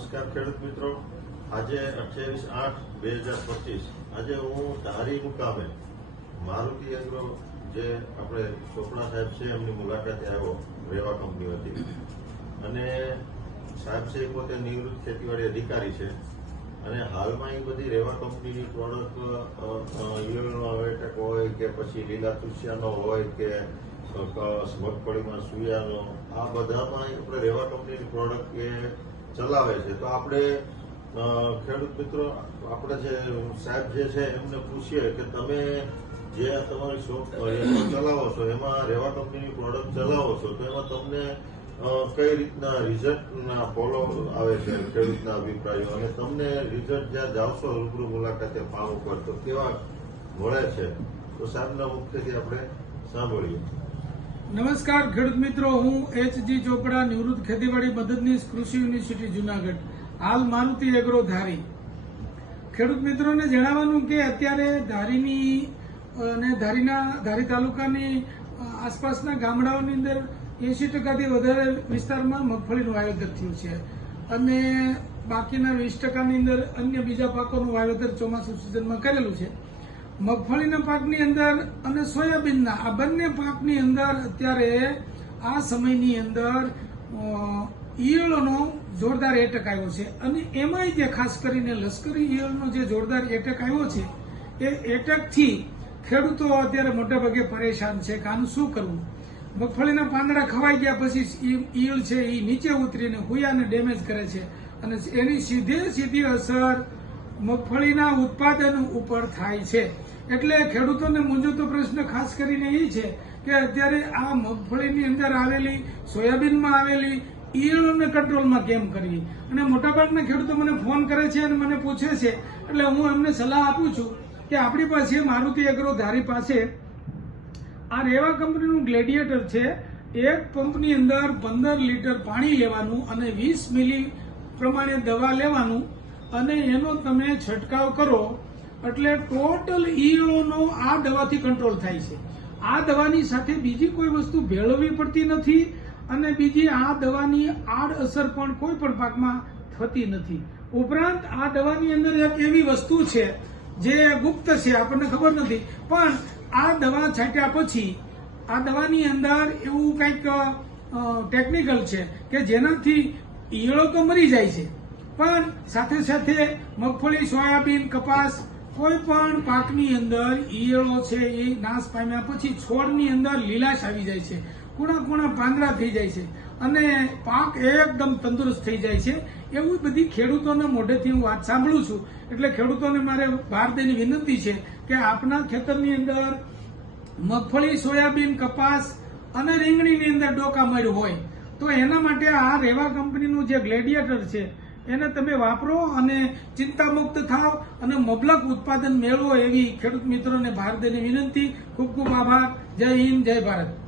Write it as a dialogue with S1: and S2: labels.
S1: નમસ્કાર ખેડૂત મિત્રો. આજે અઠ્યાવીસ આઠ બે હજાર પચીસ. આજે હું ધારી મુકામે મારુતિ એગ્રો જે આપણે ચોપડા સાહેબ છે, એમની મુલાકાતે આવ્યો, રેવા કંપની હતી અને સાહેબ છે પોતે નિવૃત્ત ખેતીવાડી અધિકારી છે. અને હાલમાં એ બધી રેવા કંપનીની પ્રોડક્ટ ઈયળનો આવેટક હોય કે પછી લીલા તુસિયાનો હોય કે ક- મગફળીમાં સુયાનો, આ બધામાં આપણે રેવા કંપનીની પ્રોડક્ટ એ ચલાવે છે. તો આપણે ખેડૂત મિત્રો, આપણે જે સાહેબ જે છે, એમને પૂછીએ કે તમે જે તમારી શોપ ચલાવો છો, એમાં રેવા કંપનીની પ્રોડક્ટ ચલાવો છો, તો એમાં તમને કઈ રીતના રિઝલ્ટના ફોલો આવે છે ખેડૂતના અભિપ્રાયો? અને તમને રિઝલ્ટ જ્યાં જાવશો, રૂબરૂ મુલાકાતે પાણ ઉપર તો કેવા મળે છે? તો સાહેબના મુખ્યથી આપણે સાંભળીએ.
S2: નમસ્કાર ખેડૂત મિત્રો, હું એચ જી ચોપડા, નિવૃત્ત ખેતીવાડી મદદનીશ કૃષિ યુનિવર્સિટી, જુનાગઢ. હાલ મારુતિ એગ્રો ધારી. ખેડૂત મિત્રોને જણાવવાનું કે અત્યારે ધારીની, અને ધારીના, ધારી તાલુકાની આસપાસના ગામડાઓની અંદર એંશી ટકાથી વધારે વિસ્તારમાં મગફળીનું વાવેતર થયું છે. અને બાકીના વીસ ટકાની અંદર અન્ય બીજા પાકોનું વાવેતર ચોમાસુ સિઝનમાં કરેલું છે. મગફળીના પાકની અંદર અને સોયાબીનના, આ બંને પાકની અંદર અત્યારે આ સમયની અંદર ઈયળોનો જોરદાર એટક આવ્યો છે. અને એમાંય જે ખાસ કરીને લશ્કરી ઈયળનો જે જોરદાર એટક આવ્યો છે, એ એટકથી ખેડૂતો અત્યારે મોટાભાગે પરેશાન છે કે આનું શું કરવું? મગફળીના પાંદડા ખવાઈ ગયા પછી ઈયળ છે એ નીચે ઉતરીને હુયાને ડેમેજ કરે છે. અને એની સીધે સીધી અસર મગફળીના ઉત્પાદન ઉપર થાય છે. એટલે ખેડૂતોને મૂંઝવતો પ્રશ્ન ખાસ કરીને એ છે કે અત્યારે આ મગફળીની અંદર આવેલી, સોયાબીનમાં આવેલી ઈયળોને કંટ્રોલમાં કેમ કરવી અને મોટાભાગના ખેડૂતો મને ફોન કરે છે અને મને પૂછે છે. એટલે હું એમને સલાહ આપું છું કે આપણી પાસે મારુતિ એગ્રો ધારી પાસે આ રેવા કંપનીનું ગ્લેડિયેટર છે. એક પંપની અંદર પંદર લીટર પાણી લેવાનું અને વીસ મિલી પ્રમાણે દવા લેવાનું. અને એનો તમે છંટકાવ કરો, એટલે ટોટલ ઈયળોનો આ દવાથી કંટ્રોલ થાય છે. આ દવાની સાથે બીજી કોઈ વસ્તુ ભેળવવી પડતી નથી અને બીજી આ દવાની આડઅસર પણ કોઈ પણ પાકમાં થતી નથી. ઉપરાંત આ દવાની અંદર એક એવી વસ્તુ છે, જે ગુપ્ત છે, આપણને ખબર નથી. પણ આ દવા છાંટ્યા પછી, આ દવાની અંદર એવું કંઈક ટેકનિકલ છે કે જેનાથી ઈયળો તો મરી જાય છે. પણ સાથે સાથે મગફળી, સોયાબીન, કપાસ, કોઈ પણ પાકની અંદર ઈયળો છે એ નાશ પામ્યા પછી છોડની અંદર લીલાશ આવી જાય છે. કુણા કુણા પાંદડા થઈ જાય છે. અને પાક એકદમ તંદુરસ્ત થઈ જાય છે. એવું બધી ખેડૂતોના મોઢેથી હું વાત સાંભળું છું. એટલે ખેડૂતોને મારે બહાર દેની વિનંતી છે કે આપના ખેતરની અંદર મગફળી, સોયાબીન, કપાસ અને રીંગણીની અંદર ડોકા મળ્યું હોય, તો એના માટે આ રેવા કંપનીનું જે ગ્લેડિયેટર છે એને તમે વાપરો અને ચિંતામુક્ત થાવ અને મબલક ઉત્પાદન મેળવો એવી ખેડૂત મિત્રોને ભારતની વિનંતી. ખૂબ ખૂબ આભાર. જય હિન્દ, જય ભારત.